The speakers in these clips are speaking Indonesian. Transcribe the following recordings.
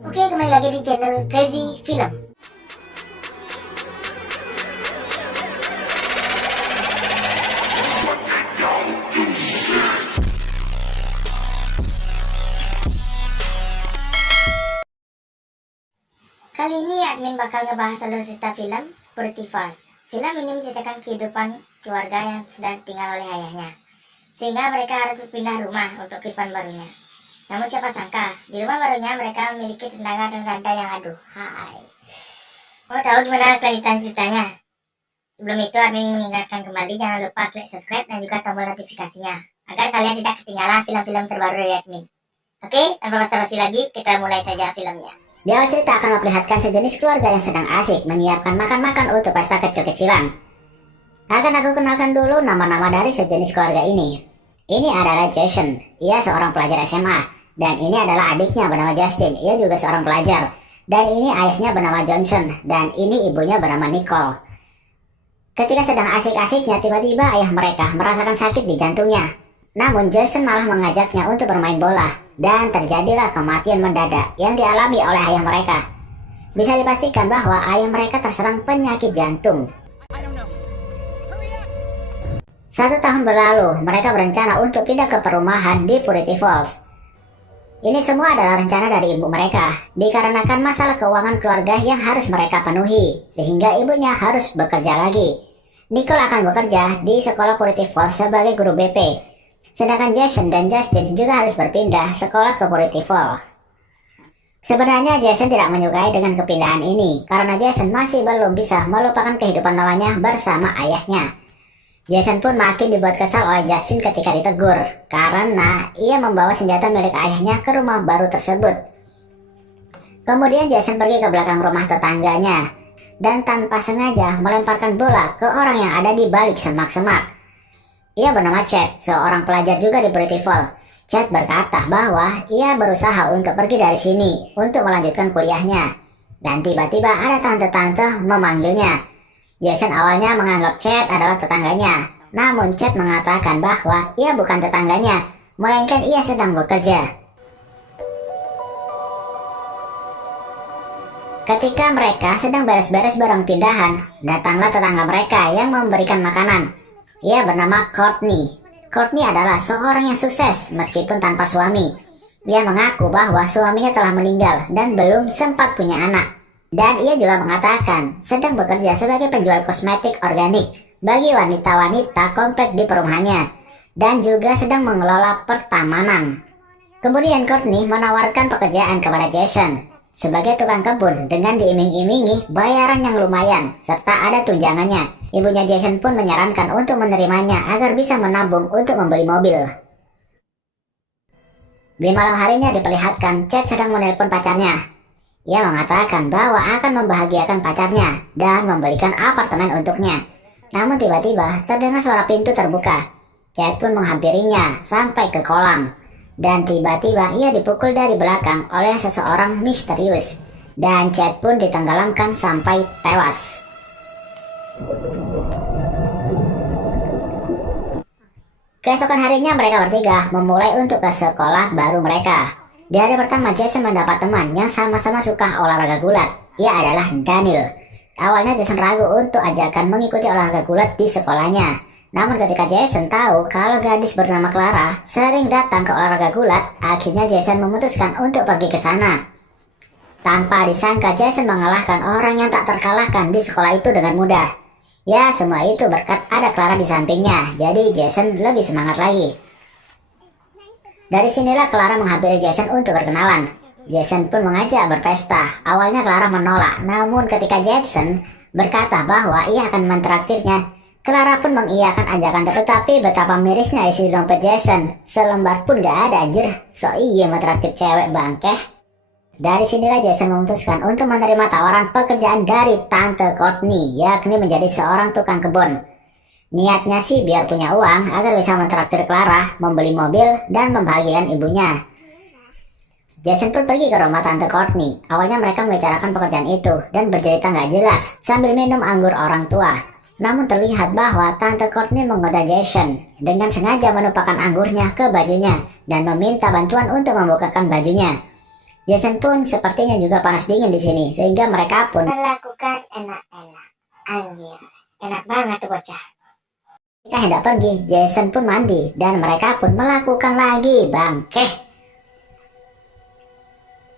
Oke, kembali lagi di channel Crazy Film. Kali ini admin bakal ngebahas alur cerita film Pretty Fast. Film ini menceritakan kehidupan keluarga yang sudah tinggal oleh ayahnya, sehingga mereka harus pindah rumah untuk kehidupan barunya. Namun siapa sangka, di rumah barunya mereka memiliki tetangga dan randa yang aduh. Hai. Mau tahu gimana kelanjutan ceritanya? Sebelum itu admin mengingatkan kembali jangan lupa klik subscribe dan juga tombol notifikasinya, agar kalian tidak ketinggalan film-film terbaru dari admin. Oke, tanpa basa-basi lagi, kita mulai saja filmnya. Di awal cerita akan memperlihatkan sejenis keluarga yang sedang asik menyiapkan makan-makan untuk pesta kecil-kecilan. Akan aku kenalkan dulu nama-nama dari sejenis keluarga ini. Ini adalah Jason, ia seorang pelajar SMA. Dan ini adalah adiknya bernama Justin, ia juga seorang pelajar. Dan ini ayahnya bernama Johnson, dan ini ibunya bernama Nicole. Ketika sedang asik-asiknya, tiba-tiba ayah mereka merasakan sakit di jantungnya. Namun Jason malah mengajaknya untuk bermain bola, dan terjadilah kematian mendadak yang dialami oleh ayah mereka. Bisa dipastikan bahwa ayah mereka terserang penyakit jantung. 1 tahun berlalu, mereka berencana untuk pindah ke perumahan di Purity Falls. Ini semua adalah rencana dari ibu mereka, dikarenakan masalah keuangan keluarga yang harus mereka penuhi, sehingga ibunya harus bekerja lagi. Nicole akan bekerja di sekolah Purity Falls sebagai guru BP, sedangkan Jason dan Justin juga harus berpindah sekolah ke Purity Falls. Sebenarnya Jason tidak menyukai dengan kepindahan ini, karena Jason masih belum bisa melupakan kehidupan lamanya bersama ayahnya. Jason pun makin dibuat kesal oleh Justin ketika ditegur, karena ia membawa senjata milik ayahnya ke rumah baru tersebut. Kemudian Jason pergi ke belakang rumah tetangganya, dan tanpa sengaja melemparkan bola ke orang yang ada di balik semak-semak. Ia bernama Chad, seorang pelajar juga di Purity Falls. Chad berkata bahwa ia berusaha untuk pergi dari sini untuk melanjutkan kuliahnya, dan tiba-tiba ada tante-tante memanggilnya. Jason awalnya menganggap Chad adalah tetangganya, namun Chad mengatakan bahwa ia bukan tetangganya, melainkan ia sedang bekerja. Ketika mereka sedang beres-beres barang pindahan, datanglah tetangga mereka yang memberikan makanan. Ia bernama Courtney. Courtney adalah seorang yang sukses meskipun tanpa suami. Ia mengaku bahwa suaminya telah meninggal dan belum sempat punya anak. Dan ia juga mengatakan sedang bekerja sebagai penjual kosmetik organik bagi wanita-wanita komplek di perumahannya, dan juga sedang mengelola pertamanan. Kemudian Courtney menawarkan pekerjaan kepada Jason sebagai tukang kebun dengan diiming-imingi bayaran yang lumayan serta ada tunjangannya. Ibunya Jason pun menyarankan untuk menerimanya agar bisa menabung untuk membeli mobil. Di malam harinya diperlihatkan Chad sedang menelpon pacarnya. Ia mengatakan bahwa akan membahagiakan pacarnya dan membelikan apartemen untuknya. Namun tiba-tiba terdengar suara pintu terbuka. Chad pun menghampirinya sampai ke kolam. Dan tiba-tiba ia dipukul dari belakang oleh seseorang misterius. Dan Chad pun ditenggelamkan sampai tewas. Keesokan harinya mereka bertiga memulai untuk ke sekolah baru mereka. Di hari pertama Jason mendapat teman yang sama-sama suka olahraga gulat. Ia adalah Daniel. Awalnya Jason ragu untuk ajakan mengikuti olahraga gulat di sekolahnya. Namun ketika Jason tahu kalau gadis bernama Clara sering datang ke olahraga gulat, akhirnya Jason memutuskan untuk pergi ke sana. Tanpa disangka Jason mengalahkan orang yang tak terkalahkan di sekolah itu dengan mudah. Ya, semua itu berkat ada Clara di sampingnya, jadi Jason lebih semangat lagi. Dari sinilah Clara menghampiri Jason untuk berkenalan. Jason pun mengajak berpesta. Awalnya Clara menolak, namun ketika Jason berkata bahwa ia akan mentraktirnya, Clara pun mengiyakan ajakan tetapi betapa mirisnya isi dompet Jason. Selembar pun gak ada anjir, so iya mentraktir cewek bangkeh. Dari sinilah Jason memutuskan untuk menerima tawaran pekerjaan dari Tante Courtney, yakni menjadi seorang tukang kebun. Niatnya sih biar punya uang agar bisa mentraktir Clara, membeli mobil, dan membahagiakan ibunya. Jason pun pergi ke rumah Tante Courtney. Awalnya mereka membicarakan pekerjaan itu dan bercerita nggak jelas sambil minum anggur orang tua. Namun terlihat bahwa Tante Courtney menggoda Jason dengan sengaja menumpahkan anggurnya ke bajunya dan meminta bantuan untuk membukakan bajunya. Jason pun sepertinya juga panas dingin di sini, sehingga mereka pun Melakukan enak-enak. Anjir, enak banget tuh bocah. ketika hendak pergi, Jason pun mandi dan mereka pun melakukan lagi bangke.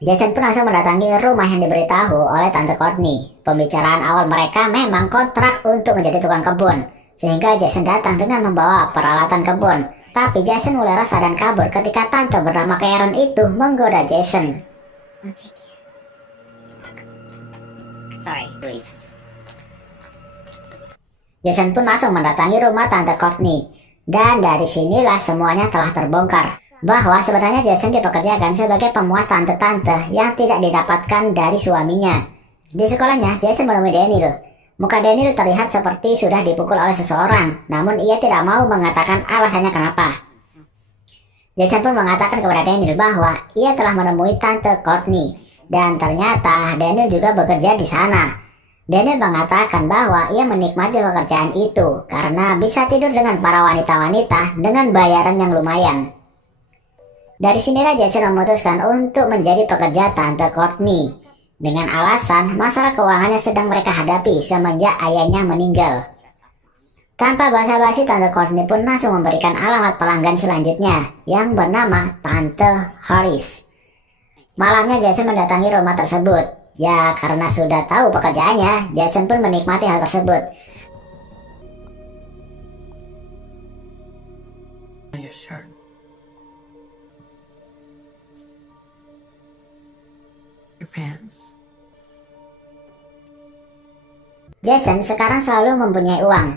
Jason pun langsung mendatangi rumah yang diberitahu oleh Tante Courtney. Pembicaraan awal mereka memang kontrak untuk menjadi tukang kebun, sehingga Jason datang dengan membawa peralatan kebun. Tapi Jason mulai rasa dan kabur ketika tante bernama Karen itu menggoda Jason. Sorry, leave. Jason pun langsung mendatangi rumah Tante Courtney. Dan dari sinilah semuanya telah terbongkar. Bahwa sebenarnya Jason dipekerjakan sebagai pemuas tante-tante yang tidak didapatkan dari suaminya. Di sekolahnya, Jason menemui Daniel. Muka Daniel terlihat seperti sudah dipukul oleh seseorang, namun ia tidak mau mengatakan alasannya kenapa. Jason pun mengatakan kepada Daniel bahwa ia telah menemui Tante Courtney, dan ternyata Daniel juga bekerja di sana. Daniel mengatakan bahwa ia menikmati pekerjaan itu karena bisa tidur dengan para wanita-wanita dengan bayaran yang lumayan. Dari sinilah Jason memutuskan untuk menjadi pekerja Tante Courtney dengan alasan masalah keuangannya sedang mereka hadapi semenjak ayahnya meninggal. Tanpa basa-basi, Tante Courtney pun langsung memberikan alamat pelanggan selanjutnya yang bernama Tante Harris. Malamnya Jason mendatangi rumah tersebut. Ya, karena sudah tahu pekerjaannya, Jason pun menikmati hal tersebut. Your shirt. Your pants. Jason sekarang selalu mempunyai uang.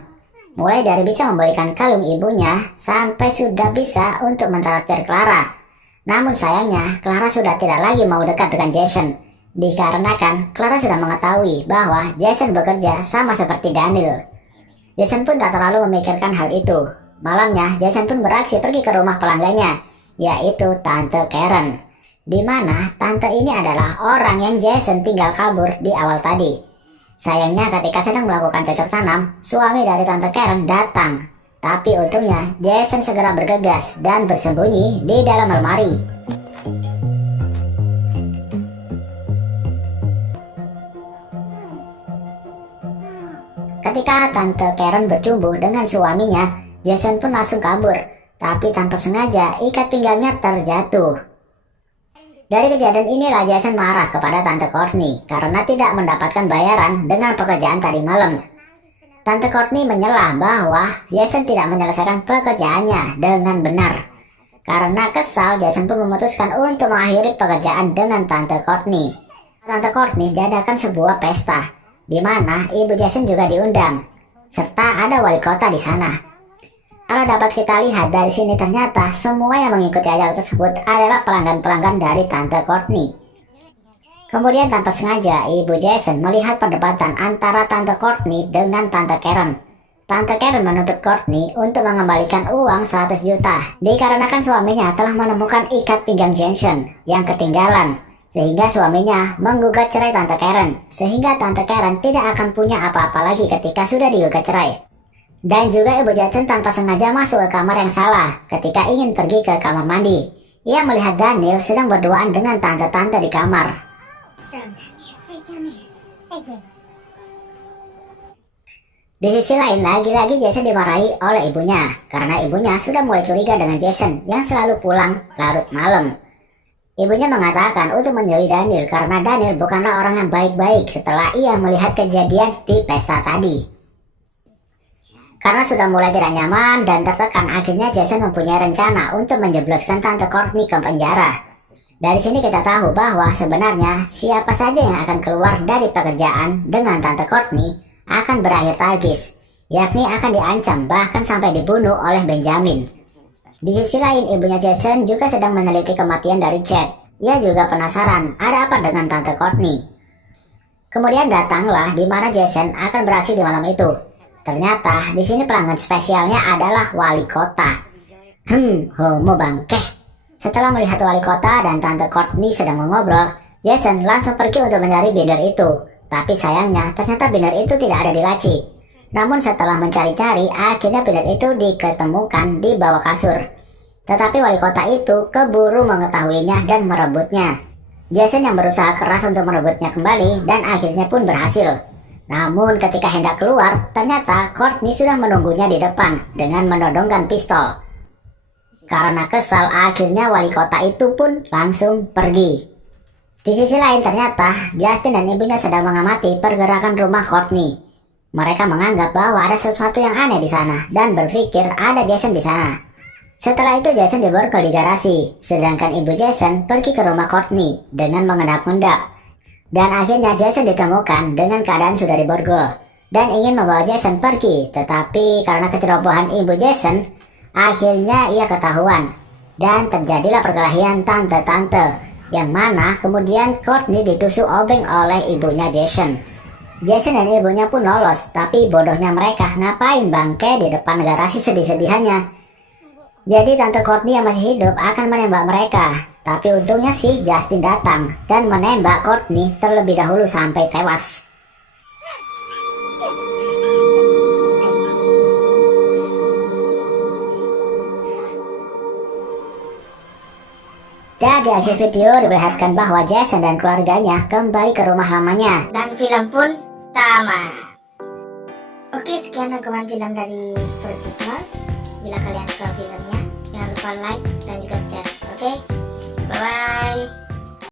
Mulai dari bisa membelikan kalung ibunya, sampai sudah bisa untuk mentraktir Clara. Namun sayangnya, Clara sudah tidak lagi mau dekat dengan Jason. Dikarenakan Clara sudah mengetahui bahwa Jason bekerja sama seperti Daniel. Jason pun tak terlalu memikirkan hal itu. Malamnya, Jason pun beraksi pergi ke rumah pelanggannya, yaitu Tante Karen. Di mana tante ini adalah orang yang Jason tinggal kabur di awal tadi. Sayangnya ketika sedang melakukan cocok tanam, suami dari Tante Karen datang. Tapi untungnya Jason segera bergegas dan bersembunyi di dalam lemari. Ketika Tante Karen bercumbu dengan suaminya, Jason pun langsung kabur. Tapi tanpa sengaja ikat pinggangnya terjatuh. Dari kejadian inilah Jason marah kepada Tante Courtney karena tidak mendapatkan bayaran dengan pekerjaan tadi malam. Tante Courtney menyela bahwa Jason tidak menyelesaikan pekerjaannya dengan benar. Karena kesal, Jason pun memutuskan untuk mengakhiri pekerjaan dengan Tante Courtney. Tante Courtney diadakan sebuah pesta, di mana ibu Jason juga diundang, serta ada wali kota di sana. Kalau dapat kita lihat dari sini, ternyata semua yang mengikuti acara tersebut adalah pelanggan-pelanggan dari Tante Courtney. Kemudian tanpa sengaja, ibu Jason melihat perdebatan antara Tante Courtney dengan Tante Karen. Tante Karen menuntut Courtney untuk mengembalikan uang 100 juta, dikarenakan suaminya telah menemukan ikat pinggang Jason yang ketinggalan. Sehingga suaminya menggugat cerai Tante Karen, sehingga Tante Karen tidak akan punya apa-apa lagi ketika sudah digugat cerai. Dan juga ibu Jason tanpa sengaja masuk ke kamar yang salah ketika ingin pergi ke kamar mandi. Ia melihat Daniel sedang berduaan dengan tante-tante di kamar. Di sisi lain, lagi-lagi Jason dimarahi oleh ibunya karena ibunya sudah mulai curiga dengan Jason yang selalu pulang larut malam. Ibunya mengatakan untuk menjauhi Daniel karena Daniel bukanlah orang yang baik-baik setelah ia melihat kejadian di pesta tadi. Karena sudah mulai tidak nyaman dan tertekan, akhirnya Jason mempunyai rencana untuk menjebloskan Tante Courtney ke penjara. Dari sini kita tahu bahwa sebenarnya siapa saja yang akan keluar dari pekerjaan dengan Tante Courtney akan berakhir tragis, yakni akan diancam bahkan sampai dibunuh oleh Benjamin. Di sisi lain, ibunya Jason juga sedang meneliti kematian dari Chad. Ia juga penasaran ada apa dengan Tante Courtney. Kemudian datanglah di mana Jason akan beraksi di malam itu. Ternyata di sini pelanggan spesialnya adalah wali kota. Homo bangkeh. Setelah melihat wali kota dan Tante Courtney sedang mengobrol, Jason langsung pergi untuk mencari binder itu. Tapi sayangnya ternyata binder itu tidak ada di laci. Namun setelah mencari-cari, akhirnya binder itu diketemukan di bawah kasur. Tetapi wali kota itu keburu mengetahuinya dan merebutnya. Jason yang berusaha keras untuk merebutnya kembali dan akhirnya pun berhasil. Namun ketika hendak keluar, ternyata Courtney sudah menunggunya di depan dengan menodongkan pistol. Karena kesal, akhirnya wali kota itu pun langsung pergi. Di sisi lain ternyata Justin dan ibunya sedang mengamati pergerakan rumah Courtney. Mereka menganggap bahwa ada sesuatu yang aneh di sana dan berpikir ada Jason di sana. Setelah itu Jason diborgol di garasi, sedangkan ibu Jason pergi ke rumah Courtney dengan mengendap-endap. Dan akhirnya Jason ditemukan dengan keadaan sudah diborgol dan ingin membawa Jason pergi, tetapi karena kecerobohan ibu Jason, akhirnya ia ketahuan dan terjadilah perkelahian tante-tante, yang mana kemudian Courtney ditusuk obeng oleh ibunya Jason. Jason dan ibunya pun lolos, tapi bodohnya mereka ngapain bangke di depan garasi sedih-sedihannya. Jadi tante Courtney yang masih hidup akan menembak mereka. Tapi untungnya sih Justin datang dan menembak Courtney terlebih dahulu sampai tewas. Dan di akhir video diperlihatkan bahwa Jason dan keluarganya kembali ke rumah lamanya. Dan film pun tamat. Oke, sekian rangkuman film dari Vertical. Bila kalian suka filmnya, jangan lupa like dan juga share. Oke, bye bye.